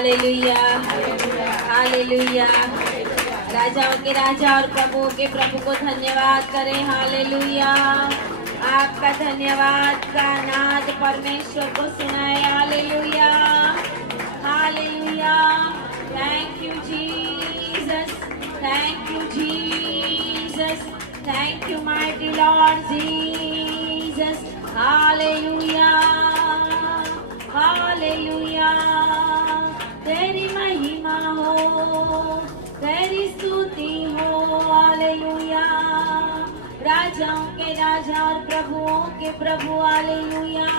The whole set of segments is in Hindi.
Hallelujah, hallelujah. राजाओं के राजा और प्रभुओं के प्रभु को धन्यवाद करें। हालेलुया, आपका धन्यवाद का नाद परमेश्वर को सुनाए। Hallelujah, hallelujah. Thank you Jesus, thank you Jesus, thank you mighty Lord Jesus. Hallelujah, hallelujah. तेरी महिमा हो, तेरी स्तुति हो। हालेलुया, राजाओं के राजा और प्रभुओं के प्रभु। हालेलुया,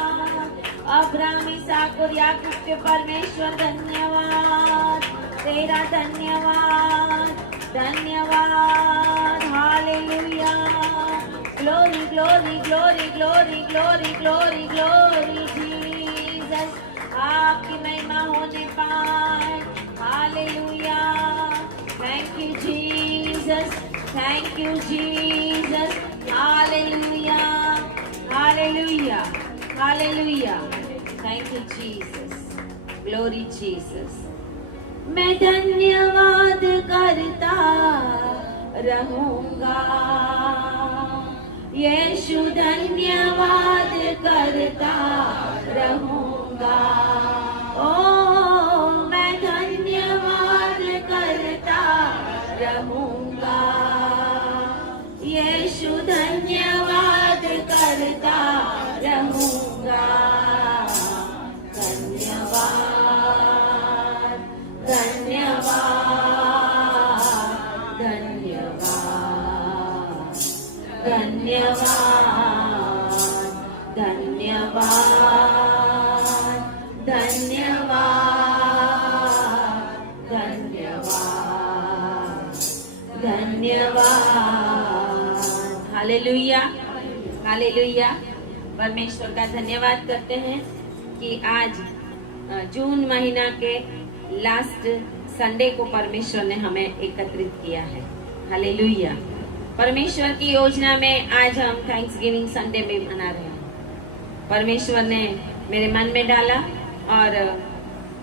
अब्राहम इसहाक और याकूब के परमेश्वर धन्यवाद, तेरा धन्यवाद, धन्यवाद। Hallelujah, glory glory glory glory glory glory glory Jesus, आपकी महिमा होने पाए। Hallelujah, thank you Jesus, thank you Jesus. Hallelujah, hallelujah, hallelujah. Thank you Jesus, glory Jesus. मैं धन्यवाद करता रहूंगा, यीशु धन्यवाद करता रहूंगा। ओ मैं धन्यवाद करता रहूंगा, यीशु धन्यवाद करता रहूंगा। धन्यवाद, धन्यवाद, धन्यवाद, धन्यवाद, धन्यवाद, धन्यवाद, धन्यवाद, धन्यवाद। Hallelujah, hallelujah. परमेश्वर का धन्यवाद करते हैं कि आज जून महीना के लास्ट संडे को परमेश्वर ने हमें एकत्रित किया है। हालेलुया। परमेश्वर की योजना में आज हम थैंक्स गिविंग संडे में मना रहे हैं। परमेश्वर ने मेरे मन में डाला और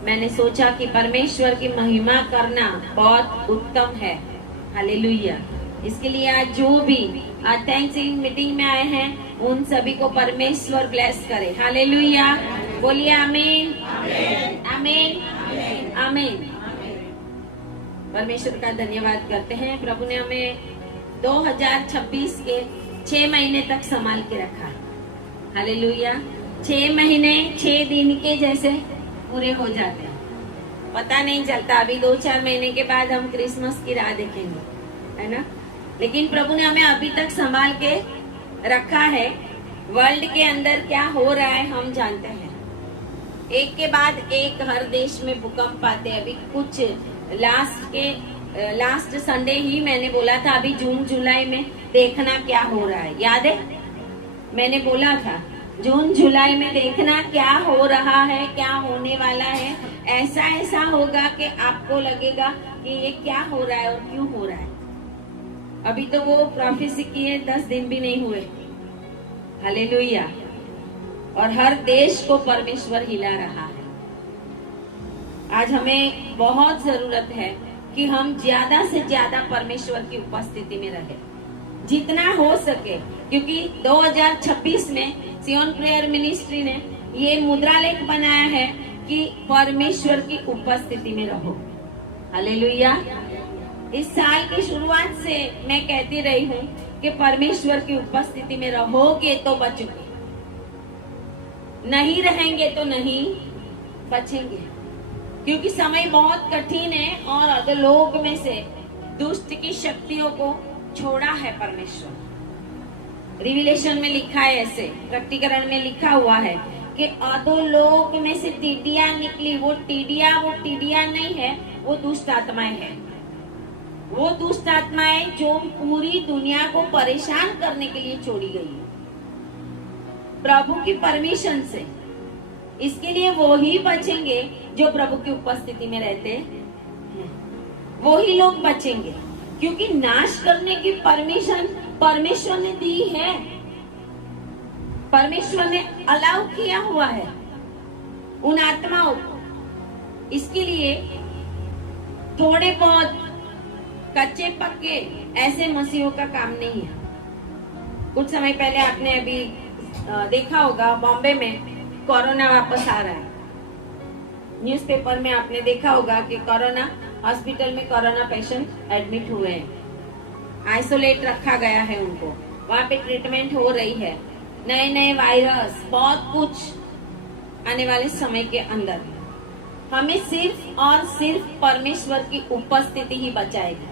मैंने सोचा कि परमेश्वर की महिमा करना बहुत उत्तम है। हालेलुया। इसके लिए आज जो भी थैंक्स गिविंग मीटिंग में आए हैं उन सभी को परमेश्वर ब्लेस करे। हालेलुया, बोलिए आमीन, आमीन, आमीन। परमेश्वर का धन्यवाद करते हैं। प्रभु ने हमें 2026 के 6 महीने तक संभाल के रखा है। हालेलुया। 6 महीने 6 दिन के जैसे पूरे हो जाते हैं, पता नहीं चलता। अभी 2-4 महीने के बाद हम क्रिसमस की राह देखेंगे, है ना। लेकिन प्रभु ने हमें अभी तक संभाल के रखा है। वर्ल्ड के अंदर क्या हो रहा है हम जानते हैं। एक के बाद एक हर देश में भूकंप आते हैं। अभी कुछ लास्ट संडे ही मैंने बोला था अभी जून जुलाई में देखना क्या हो रहा है। याद है, मैंने बोला था जून जुलाई में देखना क्या हो रहा है, क्या होने वाला है। ऐसा ऐसा होगा कि आपको लगेगा कि ये क्या हो रहा है और क्यों हो रहा है। अभी तो वो प्रोफेसी किए 10 दिन भी नहीं हुए। हालेलुया। और हर देश को परमेश्वर हिला रहा है। आज हमें बहुत जरूरत है कि हम ज्यादा से ज्यादा परमेश्वर की उपस्थिति में रहे, जितना हो सके। क्योंकि 2026 में सियोन प्रेयर मिनिस्ट्री ने ये मुद्रा लेख बनाया है कि परमेश्वर की उपस्थिति में रहो। हालेलुया। इस साल की शुरुआत से मैं कहती रही हूँ कि परमेश्वर की उपस्थिति में रहोगे तो बचोगे, नहीं रहेंगे तो नहीं बचेंगे। क्योंकि समय बहुत कठिन है और अधोलोक में से दुष्ट की शक्तियों को छोड़ा है परमेश्वर। रिविलेशन में लिखा है, ऐसे प्रकटीकरण में लिखा हुआ है कि अधोलोक में से टिड्डियां निकली। वो टिड्डियां नहीं है, वो दुष्ट आत्माएं हैं। वो दुष्ट आत्माएं जो पूरी दुनिया को परेशान करने के लिए छोड़ी गई है प्रभु की परमिशन से। इसके लिए वो ही बचेंगे जो प्रभु की उपस्थिति में रहते हैं। वो ही लोग बचेंगे, क्योंकि नाश करने की परमिशन परमेश्वर ने दी है। परमेश्वर ने अलाउ किया हुआ है उन आत्माओं को। इसके लिए थोड़े बहुत कच्चे पक्के ऐसे मसीहों का काम नहीं है। कुछ समय पहले आपने अभी देखा होगा बॉम्बे में कोरोना वापस आ रहा है। न्यूज़पेपर में आपने देखा होगा कि कोरोना हॉस्पिटल में कोरोना पेशेंट एडमिट हुए हैं, आइसोलेट रखा गया है उनको, वहां पे ट्रीटमेंट हो रही है। नए नए वायरस बहुत कुछ आने वाले समय के अंदर हमें सिर्फ और सिर्फ परमेश्वर की उपस्थिति ही बचाएगी।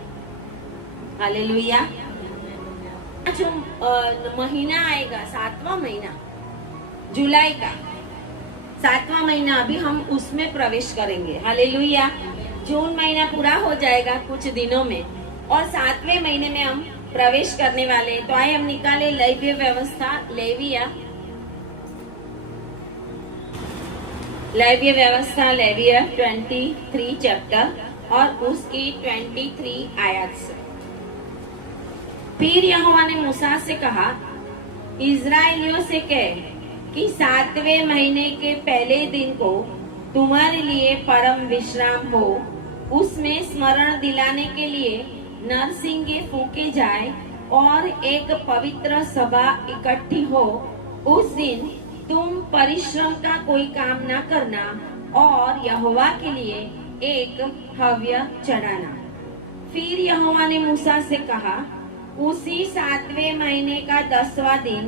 हालेलुया। जो महीना आएगा 7वां महीना जुलाई का 7वां महीना, अभी हम उसमें प्रवेश करेंगे। हालेलुया। जून महीना पूरा हो जाएगा कुछ दिनों में और 7वें महीने में हम प्रवेश करने वाले। तो आइए हम निकाले लेवीय व्यवस्था, लेवीय व्यवस्था, लेवीय 23 चैप्टर और उसकी 23 आयत से। फिर यहोवा ने मूसा से कहा, इजराइलियों से कह कि 7वें महीने के पहले दिन को तुम्हारे लिए परम विश्राम हो, उसमें स्मरण दिलाने के लिए नरसिंगे फूके जाए और एक पवित्र सभा इकट्ठी हो। उस दिन तुम परिश्रम का कोई काम न करना और यहोवा के लिए एक हव्य चढ़ाना। फिर यहोवा ने मूसा से कहा, उसी 7वें महीने का 10वां दिन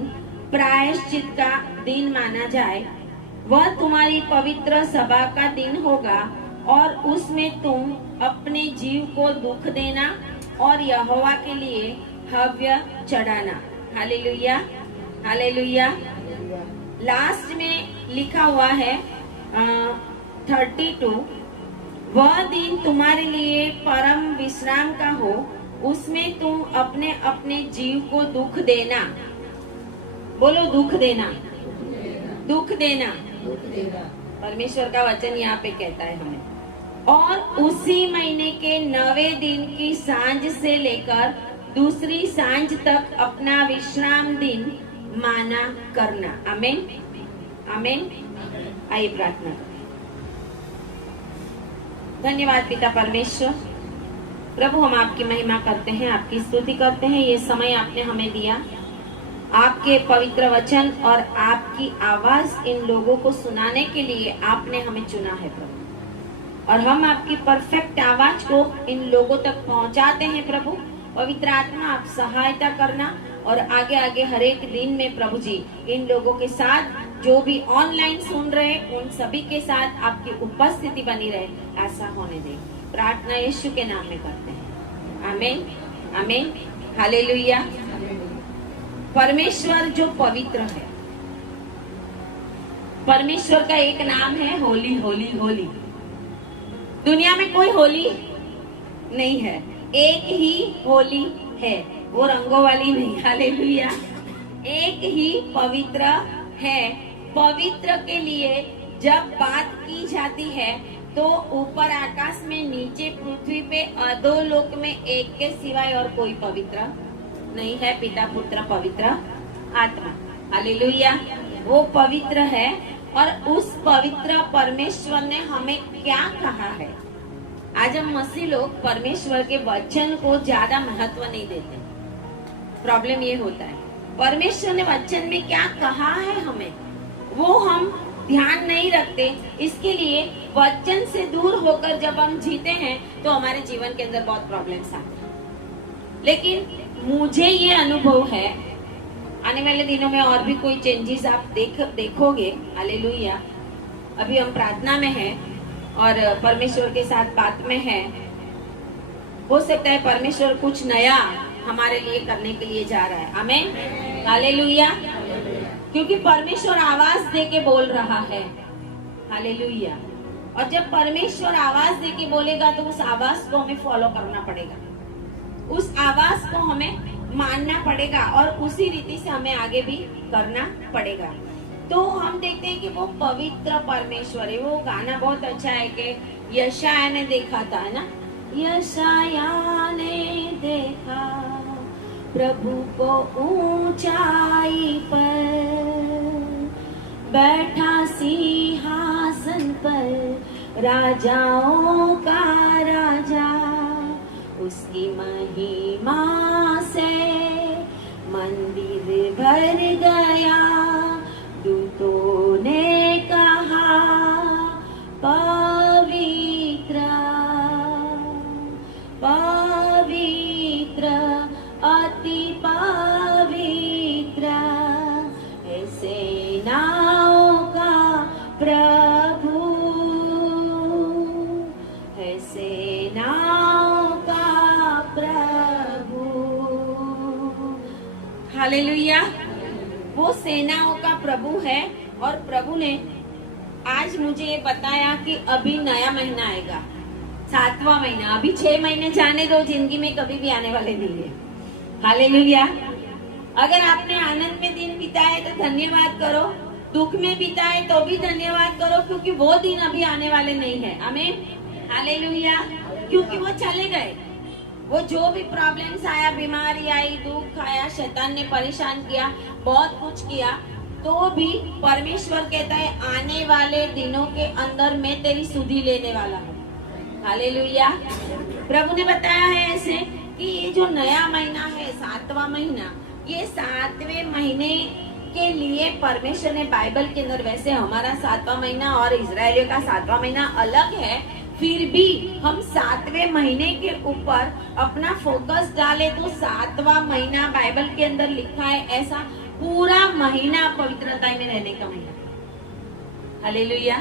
प्रायश्चित का दिन माना जाए। वह तुम्हारी पवित्र सभा का दिन होगा और उसमें तुम अपने जीव को दुख देना और यहोवा के लिए हव्य चढ़ाना। Hallelujah, hallelujah. लास्ट में लिखा हुआ है 32, वह दिन तुम्हारे लिए परम विश्राम का हो, उसमें तुम अपने अपने जीव को दुख देना। बोलो दुख देना, दुख देना। परमेश्वर का वचन यहाँ पे कहता है हमें। और उसी महीने के 9वें दिन की सांझ से लेकर दूसरी सांझ तक अपना विश्राम दिन माना करना। आमीन, आमीन। आइए प्रार्थना करें। धन्यवाद पिता परमेश्वर, प्रभु हम आपकी महिमा करते हैं, आपकी स्तुति करते हैं। ये समय आपने हमें दिया, आपके पवित्र वचन और आपकी आवाज इन लोगों को सुनाने के लिए आपने हमें चुना है प्रभु, और हम आपकी परफेक्ट आवाज को इन लोगों तक पहुंचाते हैं प्रभु। पवित्र आत्मा आप सहायता करना और आगे आगे हर एक दिन में प्रभु जी इन लोगों के साथ, जो भी ऑनलाइन सुन रहे उन सभी के साथ आपकी उपस्थिति बनी रहे, ऐसा होने दे। प्रार्थना यीशु के नाम में करते हैं, आमीन, आमीन। हालेलुया। परमेश्वर जो पवित्र है, परमेश्वर का एक नाम है होली, होली, होली। दुनिया में कोई होली नहीं है, एक ही होली है, वो रंगों वाली नहीं। हालेलुया। एक ही पवित्र है। पवित्र के लिए जब बात की जाती है तो ऊपर आकाश में, नीचे पृथ्वी पे, अधोलोक में एक के सिवाय और कोई पवित्र नहीं है, पिता पुत्र पवित्र आत्मा। हालेलुया। वो पवित्र है और उस पवित्र परमेश्वर ने हमें क्या कहा है। आज हम मसीह लोग परमेश्वर के वचन को ज्यादा महत्व नहीं देते। प्रॉब्लम ये होता है, परमेश्वर ने वचन में क्या कहा है हमें, वो हम ध्यान नहीं रखते। इसके लिए वचन से दूर होकर जब हम जीते हैं तो हमारे जीवन के अंदर बहुत प्रॉब्लम्स आते हैं। लेकिन मुझे ये अनुभव है, आने वाले दिनों में और भी कोई चेंजेस आप देखोगे। हालेलुया। अभी हम प्रार्थना में हैं और परमेश्वर के साथ बात में हैं। हो सकता है परमेश्वर कुछ नया हमारे लिए करने के लिए जा रहा है। आमीन, हालेलुया। क्योंकि परमेश्वर आवाज दे के बोल रहा है। हालेलुया। और जब परमेश्वर आवाज दे के बोलेगा तो उस आवाज को हमें फॉलो करना पड़ेगा, उस आवाज को हमें मानना पड़ेगा और उसी रीति से हमें आगे भी करना पड़ेगा। तो हम देखते हैं कि वो पवित्र परमेश्वर है। वो गाना बहुत अच्छा है कि यशाया ने देखा था, है ना, यशाया ने देखा प्रभु को ऊंचाई पर, बैठा सिंहासन पर, राजाओं का राजा, उसकी महिमा से मंदिर भर गया। दूतों ने कहा पवित्र पवित्र अति पवित्र है सेनाओं का प्रभु, है सेनाओं का प्रभु। हालेलुया। वो सेनाओं का प्रभु है। और प्रभु ने आज मुझे ये बताया कि अभी नया महीना आएगा, 7वां महीना। अभी 6 महीने जाने दो, जिंदगी में कभी भी आने वाले नहीं है। हालेलुया। अगर आपने आनंद में दिन बिताए तो धन्यवाद करो, दुख में बिताए तो भी धन्यवाद करो, क्योंकि वो दिन अभी आने वाले नहीं है। आमीन। हालेलुया। क्योंकि वो चले गए। वो जो भी प्रॉब्लम्स आया, बीमारी आई, दुख आया, शैतान ने परेशान किया, बहुत कुछ किया, तो भी परमेश्वर कहता है आने वाले दिनों के अंदर मैं तेरी सुधि लेने वाला हूँ। हालेलुया। प्रभु ने बताया है ऐसे कि ये जो नया महीना है, 7वां महीना, ये 7वें महीने के लिए परमेश्वर ने बाइबल के अंदर, वैसे हमारा 7वां महीना और इजरायलियों का 7वां महीना अलग है, फिर भी हम 7वें महीने के ऊपर अपना फोकस डाले तो 7वां महीना बाइबल के अंदर लिखा है ऐसा पूरा महीना पवित्रता में रहने का महीना। हालेलुया।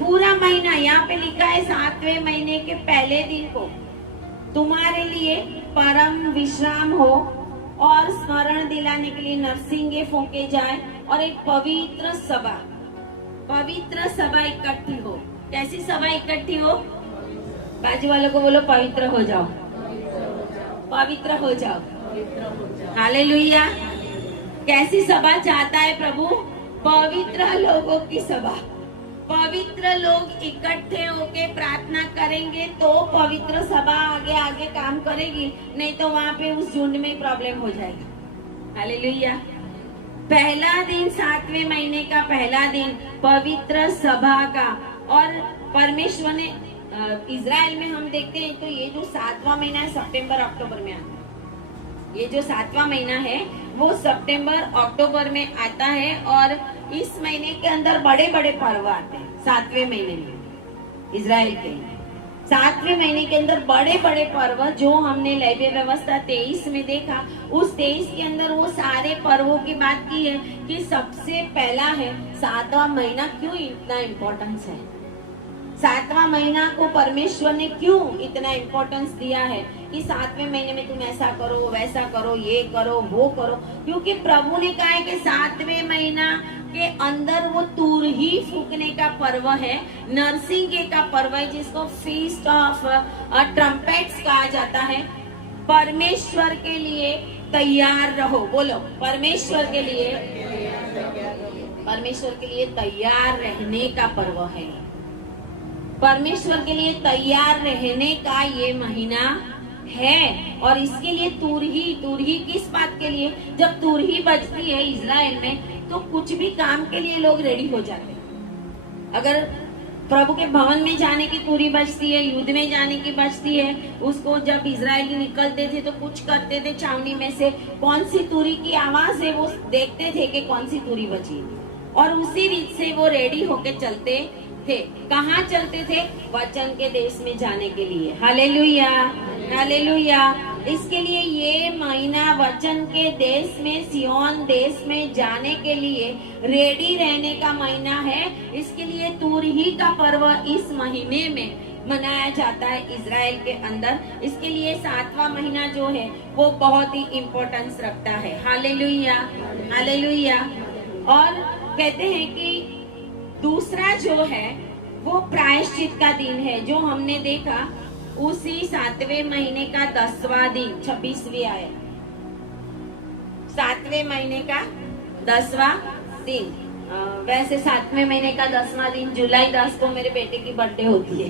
पूरा महीना यहाँ पे लिखा है 7वें महीने के पहले दिन को तुम्हारे लिए परम विश्राम हो और स्मरण दिलाने के लिए नरसिंगे फूंके जाए और एक पवित्र सभा इकट्ठी हो। कैसी सभा इकट्ठी हो? बाजू वालों को बोलो पवित्र हो जाओ, पवित्र हो जाओ। हालेलुया। कैसी सभा चाहता है प्रभु? पवित्र लोगों की सभा। पवित्र लोग इकट्ठे होके प्रार्थना करेंगे तो पवित्र सभा आगे आगे काम करेगी, नहीं तो वहाँ पे उस झुंड में प्रॉब्लम हो जाएगा। हालेलुया। पहला दिन 7वें महीने का पहला दिन पवित्र सभा का। और परमेश्वर ने इजराइल में हम देखते हैं तो ये जो 7वां महीना है सितंबर अक्टूबर में आता है। ये जो 7वां महीना है वो सितंबर अक्टूबर में आता है और इस महीने के अंदर बड़े बड़े पर्व आते हैं। 7वें महीने में इजराइल के 7वें महीने के अंदर बड़े बड़े पर्व जो हमने लेवी व्यवस्था 23 में देखा, उस 23 के अंदर वो सारे पर्वों की बात की है कि सबसे पहला है 7वां महीना। क्यों इतना इम्पोर्टेंस है? 7वां महीना को परमेश्वर ने क्यों इतना इम्पोर्टेंस दिया है कि 7वें महीने में तुम ऐसा करो, वैसा करो, ये करो, वो करो? क्योंकि प्रभु ने कहा है कि 7वें महीना के अंदर वो तूर ही फूकने का पर्व है, नरसिंगे का पर्व है, जिसको फीस्ट ऑफ ट्रम्पेट्स कहा जाता है। परमेश्वर के लिए तैयार रहो। बोलो, परमेश्वर के लिए तैयार रहने का पर्व है। परमेश्वर के लिए तैयार रहने का ये महीना है। और इसके लिए तूर ही किस बात के लिए? जब तूर ही बजती है इजराइल में तो कुछ भी काम के लिए लोग रेडी हो जाते हैं। अगर प्रभु के भवन में जाने की तूरी बजती है, युद्ध में जाने की बजती है, उसको जब इजरायली निकलते थे तो कुछ करते थे छावनी में से, कौन सी तूरी की आवाज है वो देखते थे कि कौन सी तूरी बजी, और उसी रीत से वो रेडी होके चलते थे। कहाँ चलते थे? वचन के देश में जाने के लिए। Hallelujah, hallelujah. इसके लिए ये महीना वचन के देश में, सियोन देश में जाने के लिए रेडी रहने का महीना है। इसके लिए तूर ही का पर्व इस महीने में मनाया जाता है इजराइल के अंदर। इसके लिए 7वां महीना जो है वो बहुत ही इम्पोर्टेंस रखता है। Hallelujah, hallelujah. और कहते हैं कि दूसरा जो है वो प्रायश्चित का दिन है, जो हमने देखा उसी 7वें महीने का 10वां दिन, 26वीं आए 7वें महीने का 10वां दिन। वैसे 7वें महीने का 10वां दिन जुलाई 10 को मेरे बेटे की बर्थडे होती है।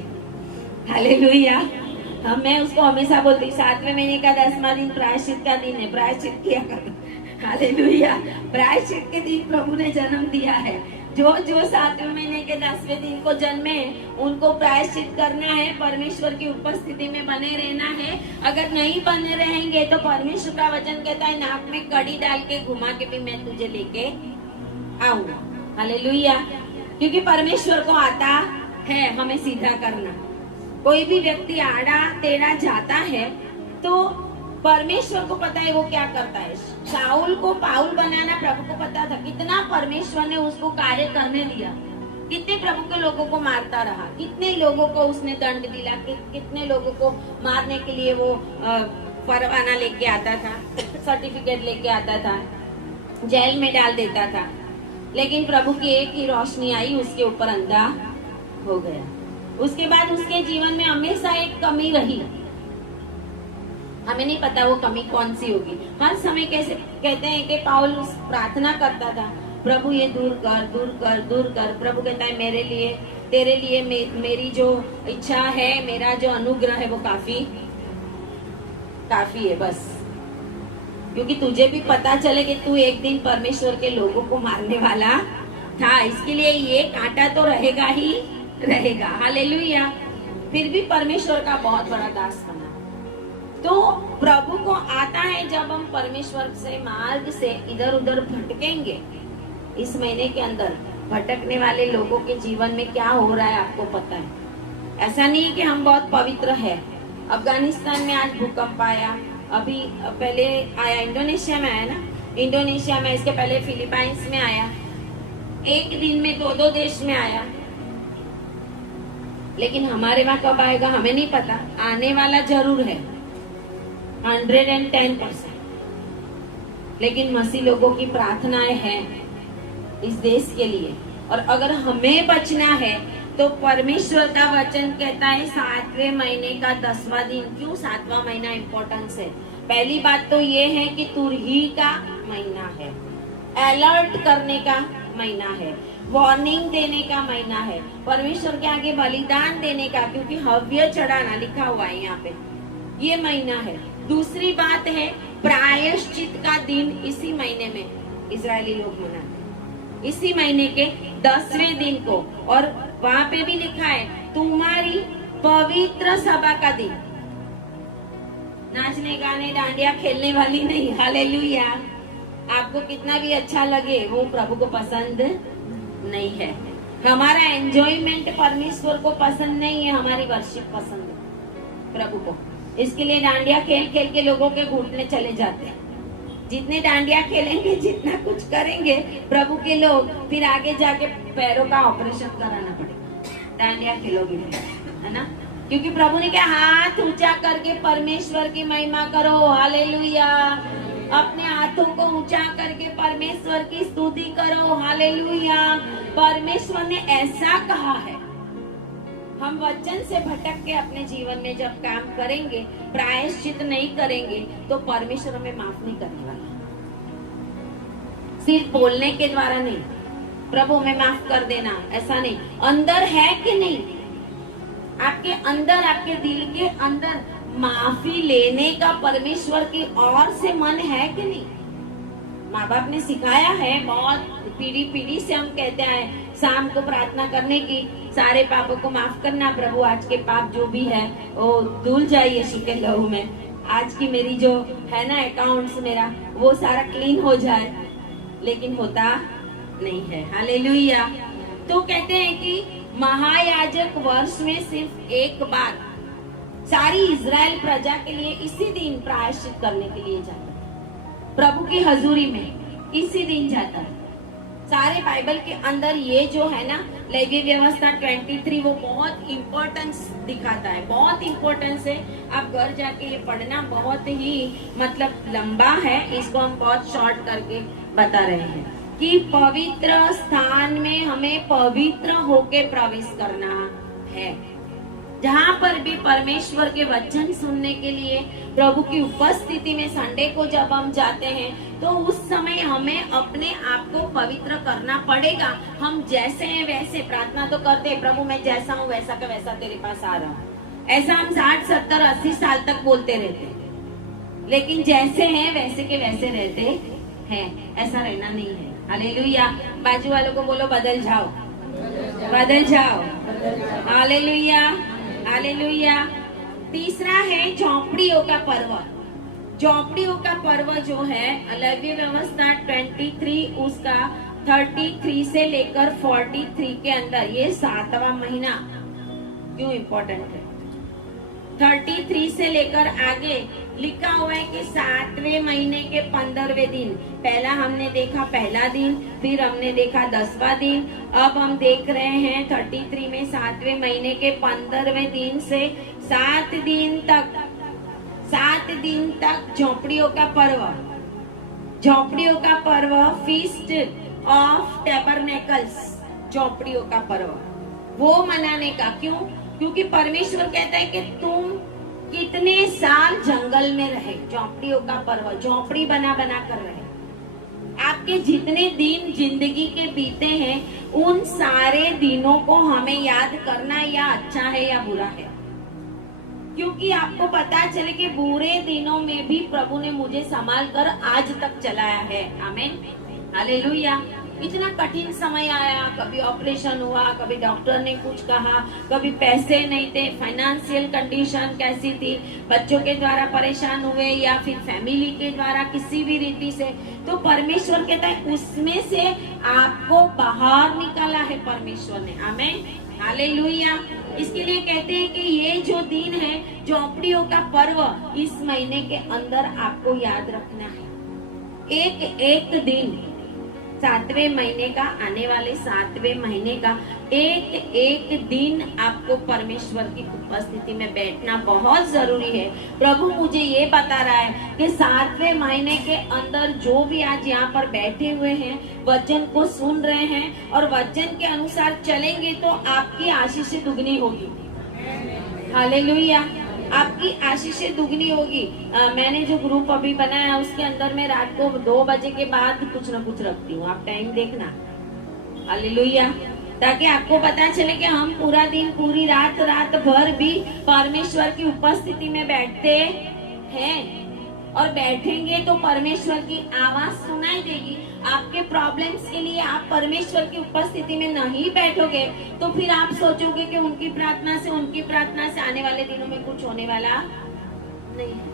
हालेलुया। मैं उसको हमेशा बोलती 7वें महीने का 10वां दिन प्रायश्चित का दिन है, प्रायश्चित किया करो। हालेलुया। प्रायश्चित के दिन प्रभु ने जन्म दिया है। जो 7वें महीने के 10वें दिन को जन्मे उनको प्रायश्चित करना है, परमेश्वर की उपस्थिति में बने रहना है। अगर नहीं बने रहेंगे तो परमेश्वर का वचन कहता है नाक में कड़ी डाल के घुमा के भी मैं तुझे लेके आऊंगा। हालेलुया। क्योंकि परमेश्वर को आता है हमें सीधा करना। कोई भी व्यक्ति आड़ा टेढ़ा जाता है तो परमेश्वर को पता है वो क्या करता है। शाऊल को पाउल बनाना प्रभु को पता था। कितना परमेश्वर ने उसको कार्य करने दिया, कितने प्रभु के लोगों को मारता रहा, कितने लोगों को उसने दंड दिला, कितने लोगों को मारने के लिए वो परवाना लेके आता था, सर्टिफिकेट लेके आता था, जेल में डाल देता था। लेकिन प्रभु की एक ही रोशनी आई, उसके ऊपर अंधा हो गया। उसके बाद उसके जीवन में हमेशा एक कमी रही। हमें नहीं पता वो कमी कौन सी होगी। हर समय कैसे कहते हैं कि पाउल प्रार्थना करता था, प्रभु ये दूर कर, दूर कर, दूर कर। प्रभु कहता है मेरे लिए, तेरे लिए मेरी जो इच्छा है, मेरा जो अनुग्रह है वो काफी है बस। क्योंकि तुझे भी पता चले कि तू एक दिन परमेश्वर के लोगों को मारने वाला था, इसके लिए ये कांटा तो रहेगा ही रहेगा। हालेलुया। फिर भी परमेश्वर का बहुत बड़ा दास बना। तो प्रभु को आता है जब हम परमेश्वर से मार्ग से इधर उधर भटकेंगे। इस महीने के अंदर भटकने वाले लोगों के जीवन में क्या हो रहा है आपको पता है। ऐसा नहीं है कि हम बहुत पवित्र है। अफगानिस्तान में आज भूकंप आया, अभी पहले आया इंडोनेशिया में, आया ना इंडोनेशिया में, इसके पहले फिलीपाइंस में आया, एक दिन में दो देश में आया। लेकिन हमारे वहां कब आएगा हमें नहीं पता। आने वाला जरूर है 110%। लेकिन मसीह लोगों की प्रार्थनाएं हैं इस देश के लिए। और अगर हमें बचना है तो परमेश्वर का वचन कहता है 7वें महीने का 10वां दिन। क्यों 7वां महीना इम्पोर्टेंस है? पहली बात तो ये है कि तुरही का महीना है, अलर्ट करने का महीना है, वार्निंग देने का महीना है, परमेश्वर के आगे बलिदान देने का, क्योंकि हव्य चढ़ाना लिखा हुआ है यहाँ पे, ये महीना है। दूसरी बात है प्रायश्चित का दिन इसी महीने में इजरायली लोग मनाते, इसी महीने के 10वें दिन को। और वहां पे भी लिखा है तुम्हारी पवित्र सभा का दिन। नाचने गाने डांडिया खेलने वाली नहीं। हालेलुया। आपको कितना भी अच्छा लगे वो प्रभु को पसंद नहीं है। हमारा एंजॉयमेंट परमेश्वर को पसंद नहीं है, हमारी वर्शिप पसंद है प्रभु को। इसके लिए डांडिया खेल खेल के लोगों के घुटने चले जाते हैं। जितने डांडिया खेलेंगे, जितना कुछ करेंगे प्रभु के लोग, फिर आगे जाके पैरों का ऑपरेशन कराना पड़ेगा। डांडिया खेलोगे है ना, क्योंकि प्रभु ने क्या हाथ ऊंचा करके परमेश्वर की महिमा करो। हालेलुया। अपने हाथों को ऊंचा करके परमेश्वर की स्तुति करो। हालेलुया। परमेश्वर ने ऐसा कहा है। हम वचन से भटक के अपने जीवन में जब काम करेंगे, प्रायश्चित नहीं करेंगे, तो परमेश्वर हमें माफ नहीं करने वाला। सिर्फ बोलने के द्वारा नहीं, प्रभु हमें माफ कर देना, ऐसा नहीं। अंदर है कि नहीं, आपके अंदर, आपके दिल के अंदर माफी लेने का परमेश्वर की ओर से मन है कि नहीं? माँ बाप ने सिखाया है, बहुत पीढ़ी से हम कहते हैं शाम को प्रार्थना करने की, सारे पापों को माफ करना। प्रभु आज के पाप जो भी है वो धुल जाए यीशु के लहू में। आज की मेरी जो है ना अकाउंट्स, मेरा वो सारा क्लीन हो जाए। लेकिन होता नहीं है। हालेलुया। तो कहते हैं कि महायाजक वर्ष में सिर्फ एक बार सारी इजराइल प्रजा के लिए इसी दिन प्रायश्चित करने के लिए जाता है, प्रभु की हजूरी में इसी दिन जाता है। सारे बाइबल के अंदर ये जो है ना लेवी व्यवस्था 23, वो बहुत इम्पोर्टेंस दिखाता है, बहुत इम्पोर्टेंस है। आप घर जाके ये पढ़ना, बहुत ही मतलब लंबा है, इसको हम बहुत शॉर्ट करके बता रहे हैं कि पवित्र स्थान में हमें पवित्र होके प्रवेश करना है। जहाँ पर भी परमेश्वर के वचन सुनने के लिए प्रभु की उपस्थिति में संडे को जब हम जाते हैं, तो उस समय हमें अपने आप को पवित्र करना पड़ेगा। हम जैसे हैं वैसे प्रार्थना तो करते हैं, प्रभु मैं जैसा हूँ वैसा का वैसा तेरे पास आ रहा हूँ, ऐसा हम 60, 70, 80 साल तक बोलते रहते हैं। लेकिन जैसे हैं वैसे के वैसे रहते हैं, ऐसा रहना नहीं है। हालेलुया। बाजू वालों को बोलो बदल जाओ, बदल जाओ। Hallelujah, hallelujah. तीसरा है झोंपड़ियों का पर्व। झोंपड़ियों का पर्व जो है लेवी व्यवस्था 23 उसका 33 से लेकर 43 के अंदर, ये 7वां महीना क्यों इम्पोर्टेंट है? 33 से लेकर आगे लिखा हुआ है कि 7वें महीने के 15वें दिन। पहला हमने देखा पहला दिन, फिर हमने देखा 10वां दिन, अब हम देख रहे हैं 33 में 7वें महीने के 15वें दिन से 7 दिन तक झोंपड़ियों का पर्व। झोंपड़ियों का पर्व फीस्ट ऑफ टैबरनेकल्स, झोंपड़ियों का पर्व वो मनाने का। क्यों? क्योंकि परमेश्वर कहता है कि तुम कितने साल जंगल में रहे। झोंपड़ियों का पर्व, झोंपड़ी बना बना कर रहे। आपके जितने दिन जिंदगी के बीते हैं उन सारे दिनों को हमें याद करना, या अच्छा है या बुरा है। क्योंकि आपको पता चले कि बुरे दिनों में भी प्रभु ने मुझे संभाल कर आज तक चलाया है। आमीन, हालेलुया। इतना कठिन समय आया, कभी ऑपरेशन हुआ, कभी डॉक्टर ने कुछ कहा, कभी पैसे नहीं थे, फाइनेंशियल कंडीशन कैसी थी, बच्चों के द्वारा परेशान हुए या फिर फैमिली के द्वारा किसी भी रीति से, तो परमेश्वर कहता है उसमें से आपको बाहर निकाला है परमेश्वर ने। आमीन, हालेलुया। इसके लिए कहते हैं कि ये जो दिन है झोंपड़ियों का पर्व, इस महीने के अंदर आपको याद रखना है। एक एक दिन, 7वें महीने का, आने वाले 7वें महीने का एक एक दिन आपको परमेश्वर की उपस्थिति में बैठना बहुत जरूरी है। प्रभु मुझे ये बता रहा है कि 7वें महीने के अंदर जो भी आज यहाँ पर बैठे हुए हैं, वचन को सुन रहे हैं और वचन के अनुसार चलेंगे तो आपकी आशीष दुगनी होगी। हालेलुया, आपकी आशीषें दुगनी होगी। मैंने जो ग्रुप अभी बनाया उसके अंदर मैं रात को 2 बजे के बाद कुछ न कुछ रखती हूँ, आप टाइम देखना। हालेलुया, ताकि आपको पता चले कि हम पूरा दिन पूरी रात भर भी परमेश्वर की उपस्थिति में बैठते हैं और बैठेंगे तो परमेश्वर की आवाज सुनाई देगी। आपके प्रॉब्लम्स के लिए आप परमेश्वर की उपस्थिति में नहीं बैठोगे तो फिर आप सोचोगे कि उनकी प्रार्थना से आने वाले दिनों में कुछ होने वाला नहीं है।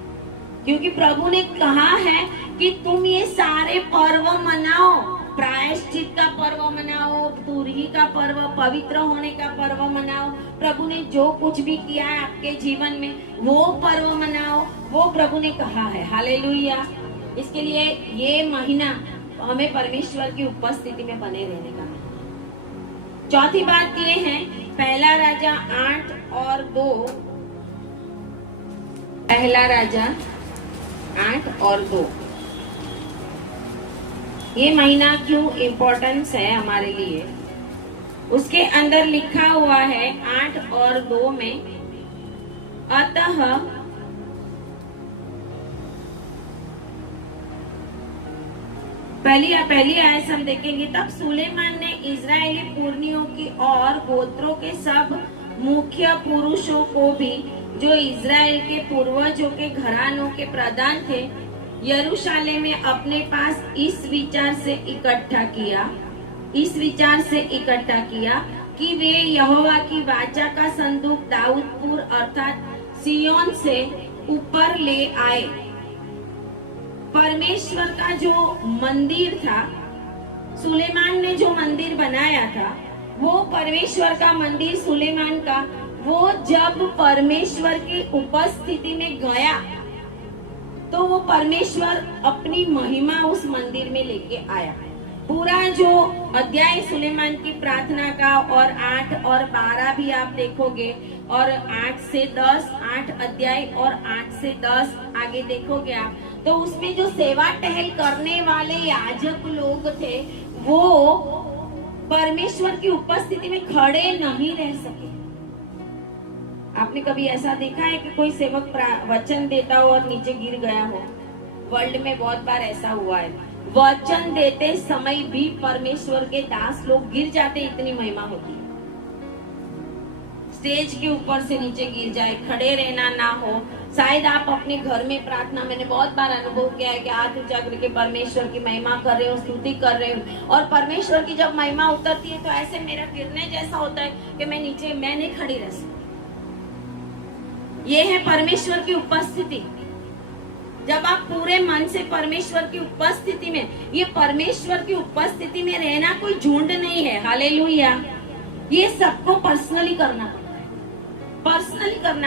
क्योंकि प्रभु ने कहा है कि तुम ये सारे पर्व मनाओ, प्रायश्चित का पर्व मनाओ, तुरही का पर्व, पवित्र होने का पर्व मनाओ। प्रभु ने जो कुछ भी किया है आपके जीवन में वो पर्व मनाओ, वो प्रभु ने कहा है। हालेलुया। इसके लिए ये महीना हमें परमेश्वर की उपस्थिति में बने रहने का है। चौथी बात ये है, पहला राजा 8 और 2, पहला राजा 8 और 2, ये महीना क्यों इम्पोर्टेंस है हमारे लिए, उसके अंदर लिखा हुआ है 8 और 2 में, अतः पहली आयत हम देखेंगे। तब सुलेमान ने इजरायली पुरनियों की और गोत्रों के सब मुख्य पुरुषों को भी, जो इजराइल के पूर्वजों के घरानों के प्रधान थे, यरूशलेम में अपने पास इस विचार से इकट्ठा किया कि वे यहोवा की वाचा का संदूक दाऊदपुर अर्थात सियोन से ऊपर ले आए। परमेश्वर का जो मंदिर था, सुलेमान ने जो मंदिर बनाया था, वो परमेश्वर का मंदिर सुलेमान का, वो जब परमेश्वर की उपस्थिति में गया तो वो परमेश्वर अपनी महिमा उस मंदिर में लेके आया। पूरा जो अध्याय सुलेमान की प्रार्थना का और 8 और 12 भी आप देखोगे, और 8 से 10, 8 अध्याय और 8 से 10 आगे देखोगे आप, तो उसमें जो सेवा टहल करने वाले याजक लोग थे वो परमेश्वर की उपस्थिति में खड़े नहीं रह सके। आपने कभी ऐसा देखा है कि कोई सेवक वचन देता हो और नीचे गिर गया हो? वर्ल्ड में बहुत बार ऐसा हुआ है। वचन देते समय भी परमेश्वर के दास लोग गिर जाते, इतनी महिमा होती है। स्टेज के ऊपर से नीचे गिर जाए, खड़े रहना ना हो। शायद आप अपने घर में प्रार्थना, मैंने बहुत बार अनुभव किया है कि हाथ ऊंचा करके परमेश्वर की महिमा कर रहे हो, स्तुति कर रहे हो, और परमेश्वर की जब महिमा उतरती है तो ऐसे मेरा गिरने जैसा होता है कि मैं नहीं खड़ी रह सकती। ये है परमेश्वर की उपस्थिति। जब आप पूरे मन से परमेश्वर की उपस्थिति में, ये परमेश्वर की उपस्थिति में रहना कोई झुंड नहीं है। हालेलुया। ये सबको पर्सनली करना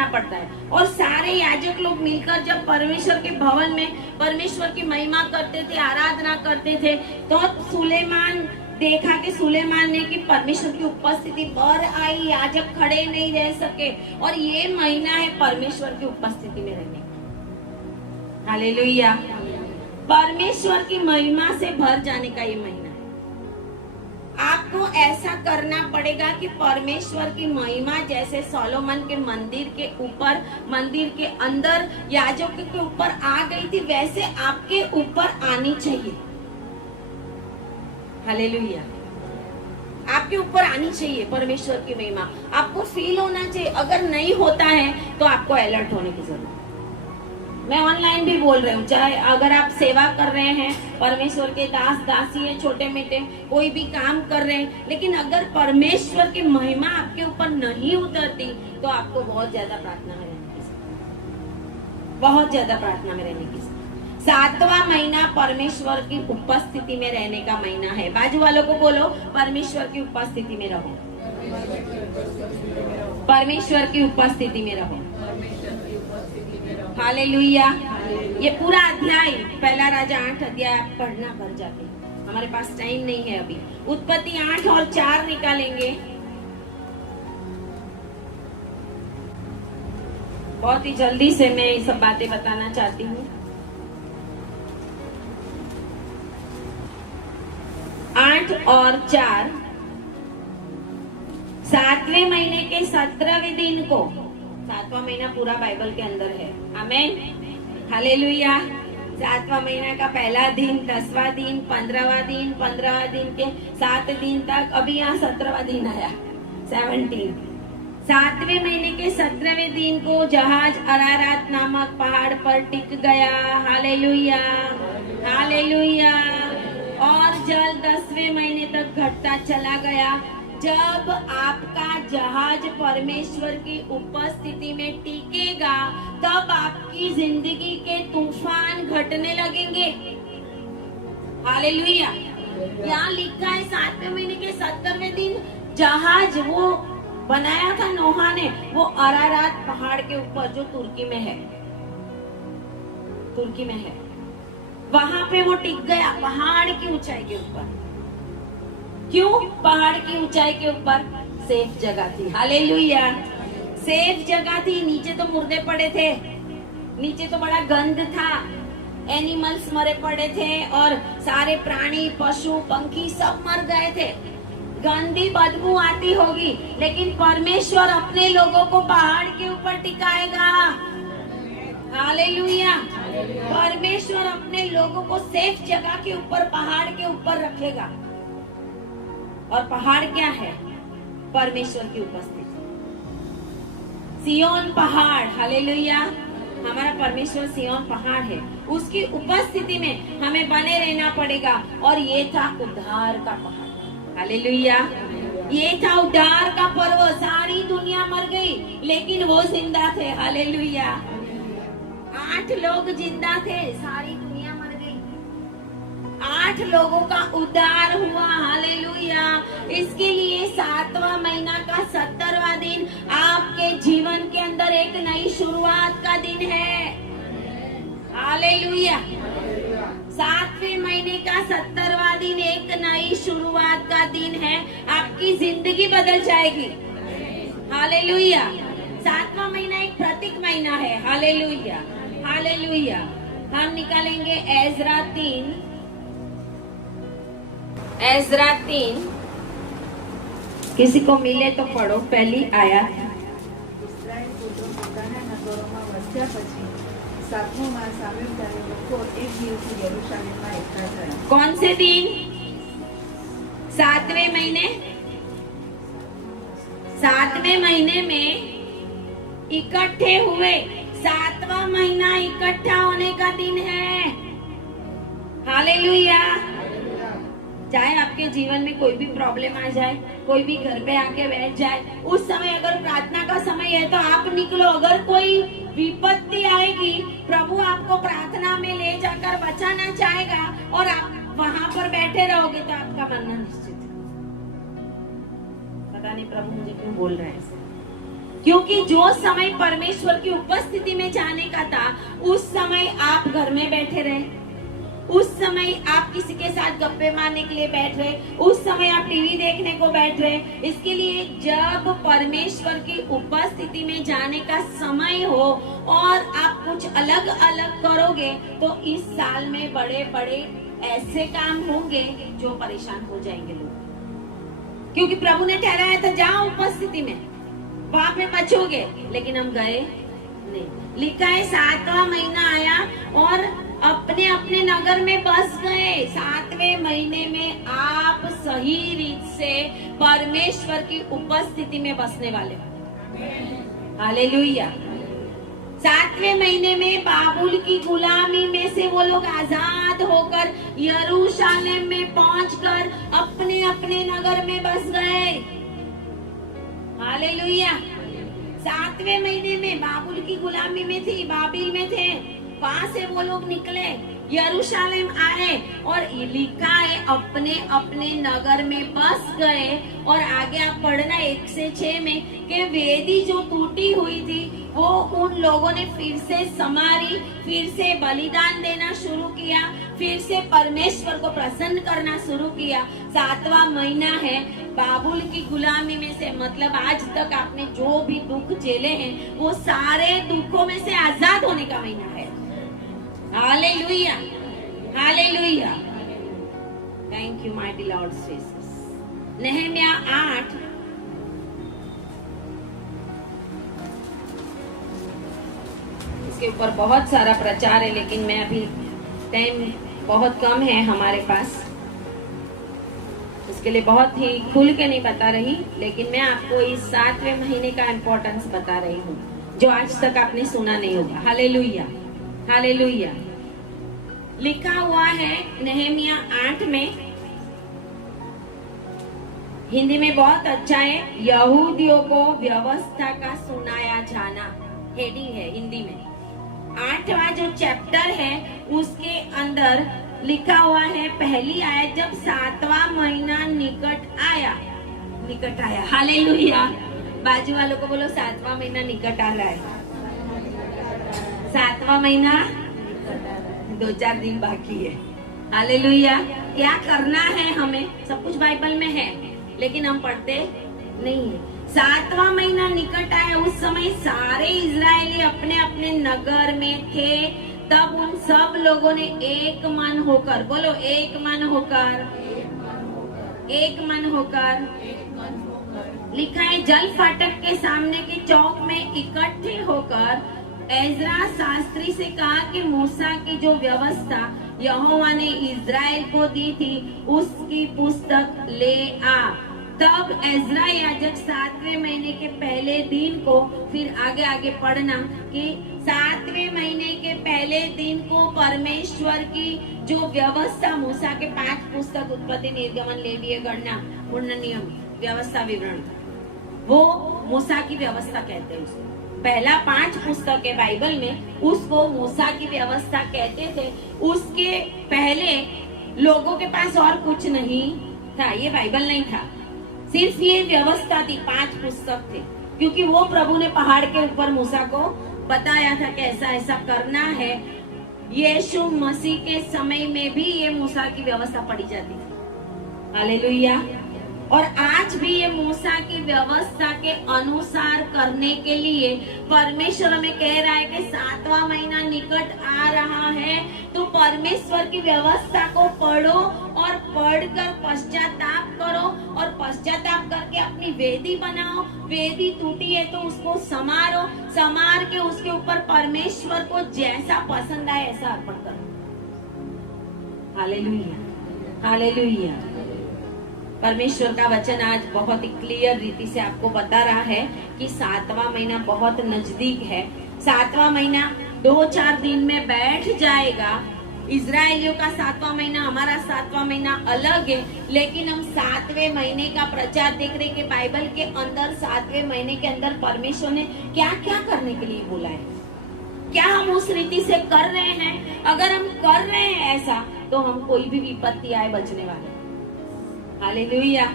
पड़ता है। और सारे याजक लोग मिलकर जब परमेश्वर के भवन में परमेश्वर की महिमा करते थे, आराधना करते थे, तो सुलेमान देखा कि सुलेमान ने कि परमेश्वर की उपस्थिति बढ़ आई, याजक खड़े नहीं रह सके। और ये महीना है परमेश्वर की उपस्थिति में रहने का। हालेलुया। परमेश्वर की महिमा से भर जाने का ये महीना है। आपको ऐसा करना पड़ेगा कि परमेश्वर की महिमा जैसे सोलोमन के मंदिर के ऊपर, मंदिर के अंदर याजक के ऊपर आ गई थी, वैसे आपके ऊपर आनी चाहिए। हालेलुया। आपके ऊपर आनी चाहिए परमेश्वर की महिमा। आपको फील होना चाहिए। अगर नहीं होता है तो आपको अलर्ट होने की जरूरत है। मैं ऑनलाइन भी बोल रही हूँ, चाहे अगर आप सेवा कर रहे हैं, परमेश्वर के दास दासी है, छोटे मोटे कोई भी काम कर रहे हैं, लेकिन अगर परमेश्वर की महिमा आपके ऊपर नहीं उतरती तो आपको बहुत ज्यादा प्रार्थना में रहने की जरूरत, बहुत ज्यादा प्रार्थना में रहने की जरूरत। 7वां महीना परमेश्वर की उपस्थिति में रहने का महीना है। बाजू वालों को बोलो, परमेश्वर की उपस्थिति में रहो, परमेश्वर की उपस्थिति में रहो। हालेलुया। ये पूरा अध्याय, पहला राजा 8 अध्याय आप पढ़ना भर जाके, हमारे पास टाइम नहीं है अभी। उत्पत्ति 8 और 4 निकालेंगे। बहुत ही जल्दी से मैं ये सब बातें बताना चाहती हूँ। 8 और 4, 7वें महीने के 17वें दिन को, 7वां महीना पूरा बाइबल के अंदर है। आमीन। हालेलुया। 7वां महीना का पहला दिन, 10वां दिन, 15वां दिन, 15वां दिन के 7 दिन तक, अभी यहाँ 17वां दिन आया, 17। 7वें महीने के 17वें दिन को जहाज अरारात नामक पहाड़ पर टिक गया। Hallelujah, hallelujah. और जल 10वें महीने तक घटता चला गया। जब आपका जहाज परमेश्वर की उपस्थिति में टिकेगा, तब आपकी जिंदगी के तूफान घटने लगेंगे। हालेलुया। यहाँ लिखा है 7वें महीने के 17वें दिन जहाज वो बनाया था नोहा ने, वो अरारात पहाड़ के ऊपर, जो तुर्की में है, तुर्की में है, वहां पे वो टिक गया, पहाड़ की ऊंचाई के ऊपर। क्यों? पहाड़ की ऊंचाई के ऊपर सेफ जगह थी। हालेलुया। सेफ जगह थी। नीचे तो मुर्दे पड़े थे, नीचे तो बड़ा गंद था, एनिमल्स मरे पड़े थे, और सारे प्राणी, पशु, पंखी सब मर गए थे। गंदी बदबू आती होगी, लेकिन परमेश्वर अपने लोगों को पहाड़ के ऊपर टिकाएगा। हालेलुया। परमेश्वर अपने लोगों को सेफ जगह के ऊपर, पहाड़ के ऊपर रखेगा। और पहाड़ क्या है? परमेश्वर की उपस्थिति। सियोन पहाड़। हालेलुया। हमारा परमेश्वर सियोन पहाड़ है, उसकी उपस्थिति में हमें बने रहना पड़ेगा। और ये था उद्धार का पहाड़। हालेलुया। ये था उद्धार का पर्व। सारी दुनिया मर गई, लेकिन वो जिंदा थे। हालेलुया। 8 लोग जिंदा थे, सारी दुनिया मर गई। 8 लोगों का उद्धार हुआ। हालेलुया। इसके लिए 7वां महीना का 70वां दिन आपके जीवन के अंदर एक नई शुरुआत का दिन है। हालेलुया। 7वें महीने का 70वां दिन एक नई शुरुआत का दिन है। आपकी जिंदगी बदल जाएगी। हालेलुया। 7वां महीना एक प्रतीक महीना है। Hallelujah, hallelujah. हम निकालेंगे एजरा 3, एजरा 3। किसी को मिले तो पढ़ो, पहली आयत। ઇસ્રાયેલ પુત્રો પોતાના નગરોમાં વસ્યા પછી 7મો માસ આવ્યો ત્યારે લોકો એક દિવસે યરૂશાલેમમાં એકઠા થયા। कौन से दिन? 7वें महीने 7वें महीने में इकट्ठे हुए। 7वां महीना इकट्ठा होने का दिन है। हालेलुया। चाहे आपके जीवन में कोई भी प्रॉब्लम आ जाए, कोई भी घर पे आके बैठ जाए, उस समय अगर प्रार्थना का समय है तो आप निकलो। अगर कोई विपत्ति आएगी, प्रभु आपको प्रार्थना में ले जाकर बचाना चाहेगा और आप वहां पर बैठे रहोगे तो आपका मरना निश्चित है। पता नहीं प्रभु मुझे क्यों बोल रहे हैं, क्योंकि जो समय परमेश्वर की उपस्थिति में जाने का था, उस समय आप घर में बैठे रहे, उस समय आप किसी के साथ गप्पे मारने के लिए बैठ रहे, उस समय आप टीवी देखने को बैठ रहे। इसके लिए जब परमेश्वर की उपस्थिति में जाने का समय हो और आप कुछ अलग अलग करोगे तो इस साल में बड़े बड़े ऐसे काम होंगे जो परेशान हो जाएंगे लोग, क्योंकि प्रभु ने ठहराया था जाओ उपस्थिति में, वहां पे बचोगे, लेकिन हम गए नहीं। लिखा है 7वां महीना आया और अपने अपने नगर में बस गए। 7वें महीने में आप सही रीत से परमेश्वर की उपस्थिति में बसने वाले। हालेलुया। 7वें महीने में बाबुल की गुलामी में से वो लोग आजाद होकर यरूशलेम में पहुंचकर अपने अपने नगर में बस गए। हालेलुया। 7वें महीने में बाबुल की गुलामी में थी, बाबिल में थे, वहां से वो लोग निकले, यरूशलेम आए और लिखा है अपने अपने नगर में बस गए। और आगे आप पढ़ना 1 से 6 में कि वेदी जो टूटी हुई थी वो उन लोगों ने फिर से संवारी, फिर से बलिदान देना शुरू किया, फिर से परमेश्वर को प्रसन्न करना शुरू किया। 7वां महीना है बाबुल की गुलामी में से, मतलब आज तक आपने जो भी दुख झेले हैं वो सारे दुखों में से आजाद होने का महीना है। Hallelujah, hallelujah. Thank you mighty Lord Jesus. Nehemiah 8 इसके ऊपर बहुत सारा प्रचार है, लेकिन मैं अभी टाइम बहुत कम है हमारे पास, इसके लिए बहुत ही खुल के नहीं बता रही, लेकिन मैं आपको इस 7वें महीने का इम्पोर्टेंस बता रही हूँ जो आज तक आपने सुना नहीं होगा। Hallelujah, hallelujah. लिखा हुआ है नहम्या 8 में, हिंदी में बहुत अच्छा है, यहूदियों को व्यवस्था का सुनाया जाना, हेडिंग है हिंदी में। 8वां जो चैप्टर है उसके अंदर लिखा हुआ है पहली आयत, जब 7वां महीना निकट आया, निकट आया। हालेलुया। बाजू वालों को बोलो 7वां महीना निकट आ रहा है। 7वां महीना 2-4 दिन बाकी है। हालेलुया। क्या करना है हमें, सब कुछ बाइबल में है, लेकिन हम पढ़ते नहीं है। 7वां महीना निकट आया, उस समय सारे इजरायली अपने अपने नगर में थे। तब उन सब लोगों ने एक मन होकर, बोलो एक मन होकर, एक मन होकर, लिखा है जल फाटक के सामने के चौक में इकट्ठे होकर एजरा शास्त्री से कहा कि मूसा की जो व्यवस्था यहोवा ने इज़राइल को दी थी उसकी पुस्तक ले आ। तब एजरा याजक 7वें महीने के पहले दिन को, फिर आगे आगे पढ़ना कि 7वें महीने के पहले दिन को परमेश्वर की जो व्यवस्था, मूसा के 5 पुस्तक, उत्पत्ति, निर्गमन, लेवीय, गणना, पूर्ण नियम, व्यवस्था, विवरण, वो मूसा की व्यवस्था कहते हैं उसको। पहला 5 पुस्तक है बाइबल में, उसको मूसा की व्यवस्था कहते थे। उसके पहले लोगों के पास और कुछ नहीं था, ये बाइबल नहीं था, सिर्फ ये व्यवस्था थी। 5 पुस्तक थे, क्योंकि वो प्रभु ने पहाड़ के ऊपर मूसा को बताया था कि ऐसा ऐसा करना है। यीशु मसीह के समय में भी ये मूसा की व्यवस्था पढ़ी जाती थी। हालेलुया। और आज भी ये मूसा की व्यवस्था के अनुसार करने के लिए परमेश्वर हमें कह रहा है कि 7वां महीना निकट आ रहा है, तो परमेश्वर की व्यवस्था को पढ़ो और पढ़कर पश्चाताप करो और पश्चाताप करके अपनी वेदी बनाओ। वेदी टूटी है तो उसको संवारो, संवार के उसके ऊपर परमेश्वर को जैसा पसंद आए ऐसा अर्पण करो। Hallelujah, hallelujah. परमेश्वर का वचन आज बहुत ही क्लियर रीति से आपको बता रहा है कि 7वां महीना बहुत नजदीक है। 7वां महीना 2-4 दिन में बैठ जाएगा। इजरायलियों का 7वां महीना, हमारा 7वां महीना अलग है, लेकिन हम 7वें महीने का प्रचार देख रहे कि बाइबल के अंदर 7वें महीने के अंदर परमेश्वर ने क्या क्या करने के लिए बोला है, क्या हम उस रीति से कर रहे हैं। अगर हम कर रहे हैं ऐसा तो हम कोई भी विपत्ति आए बचने वाले। हालेलुया।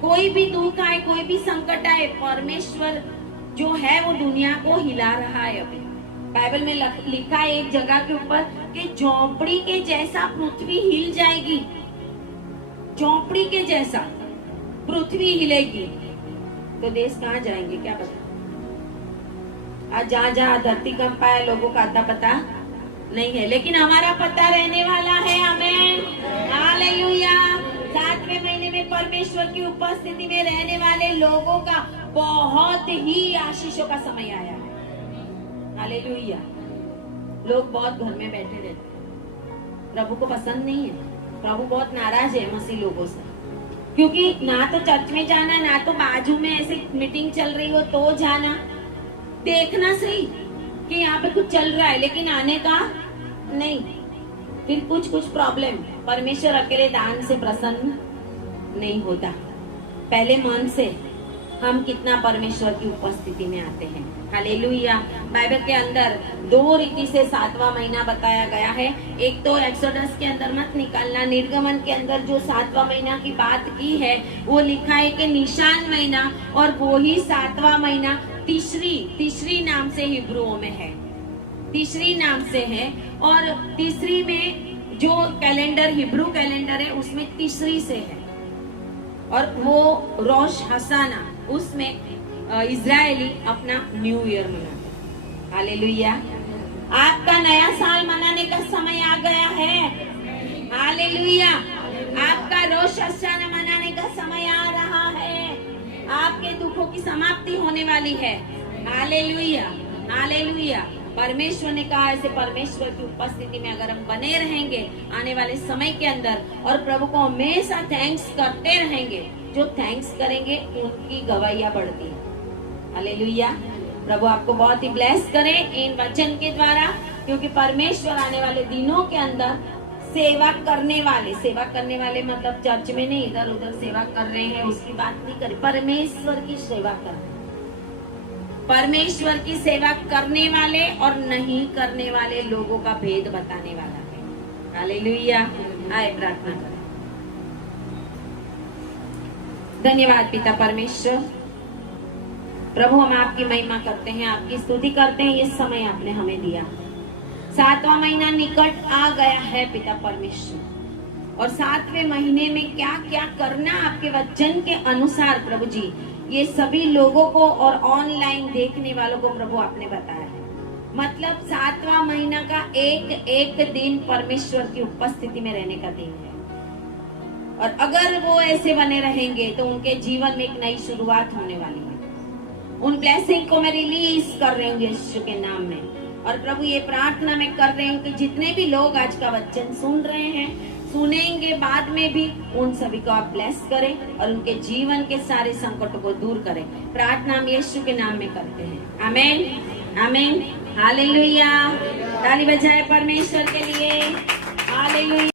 कोई भी दुख आए, कोई भी संकट आए, परमेश्वर जो है वो दुनिया को हिला रहा है। अभी बाइबल में लिखा है एक जगह के ऊपर कि झोंपड़ी के जैसा पृथ्वी हिल जाएगी। झोंपड़ी के जैसा पृथ्वी हिलेगी तो देश कहाँ जाएंगे क्या पता। आज जहाँ जहाँ धरती कंपा है लोगों का आता पता नहीं है, लेकिन हमारा पता रहने वाला है। आमीन, हालेलुया। 7वें महीने में परमेश्वर की उपस्थिति में रहने वाले लोगों का बहुत ही आशीषों का समय आया है। हालेलुया। लोग बहुत घर में बैठे रहते हैं, प्रभु को पसंद नहीं है। प्रभु बहुत नाराज है मसीह लोगों से, क्योंकि ना तो चर्च में जाना, ना तो बाजू में ऐसे मीटिंग चल रही हो तो जाना, देखना सही कि यहाँ पे कुछ चल रहा है, लेकिन आने का नहीं। फिर कुछ प्रॉब्लम। परमेश्वर अकेले दान से प्रसन्न नहीं होता, पहले मन से हम कितना परमेश्वर की उपस्थिति में आते हैं। हालेलुया। बाइबल के अंदर 2 रीति से 7वां महीना बताया गया है। एक तो एक्सोडस के अंदर मत निकालना, निर्गमन के अंदर जो 7वां महीना की बात की है वो लिखा है कि निशान महीना, और वो ही 7वां महीना तीसरी नाम से हिब्रुओं में है, तीसरी नाम से है। और तीसरी में जो कैलेंडर हिब्रू कैलेंडर है उसमें तीसरी से है, और वो रोश हसाना, उसमें इजरायली अपना न्यू ईयर मनाते हैं। हालेलुया। आपका नया साल मनाने का समय आ गया है। हालेलुया। आपका रोश हसाना मनाने का समय आ रहा है। आपके दुखों की समाप्ति होने वाली है। Hallelujah, hallelujah. परमेश्वर ने कहा ऐसे परमेश्वर की उपस्थिति में अगर हम बने रहेंगे आने वाले समय के अंदर, और प्रभु को हमेशा थैंक्स करते रहेंगे, जो थैंक्स करेंगे उनकी गवाहियां बढ़ती है। हालेलुया। प्रभु आपको बहुत ही ब्लेस करे इन वचन के द्वारा, क्योंकि परमेश्वर आने वाले दिनों के अंदर सेवा करने वाले मतलब चर्च में नहीं इधर उधर सेवा कर रहे हैं उसकी बात नहीं करें, परमेश्वर की सेवा कर, परमेश्वर की सेवा करने वाले और नहीं करने वाले लोगों का भेद बताने वाला है। हालेलुया। आए प्रार्थना करें। धन्यवाद पिता परमेश्वर, प्रभु हम आपकी महिमा करते हैं, आपकी स्तुति करते हैं। ये समय आपने हमें दिया, 7वां महीना निकट आ गया है पिता परमेश्वर, और 7वें महीने में क्या क्या करना आपके वचन के अनुसार प्रभु जी, ये सभी लोगों को और ऑनलाइन देखने वालों को प्रभु आपने बताया है। मतलब 7वां महीना का एक दिन परमेश्वर की उपस्थिति में रहने का दिन है, और अगर वो ऐसे बने रहेंगे तो उनके जीवन में एक नई शुरुआत होने वाली है। उन ब्लेसिंग को मैं रिलीज कर रही हूँ यीशु के नाम में, और प्रभु ये प्रार्थना मैं कर रही हूँ कि जितने भी लोग आज का वचन सुन रहे हैं, सुनेंगे बाद में भी, उन सभी को आप ब्लेस करें और उनके जीवन के सारे संकटों को दूर करें। प्रार्थना हम यीशु के नाम में करते हैं। आमीन, आमीन, हालेलुया। ताली बजाए परमेश्वर के लिए। हालेलुया।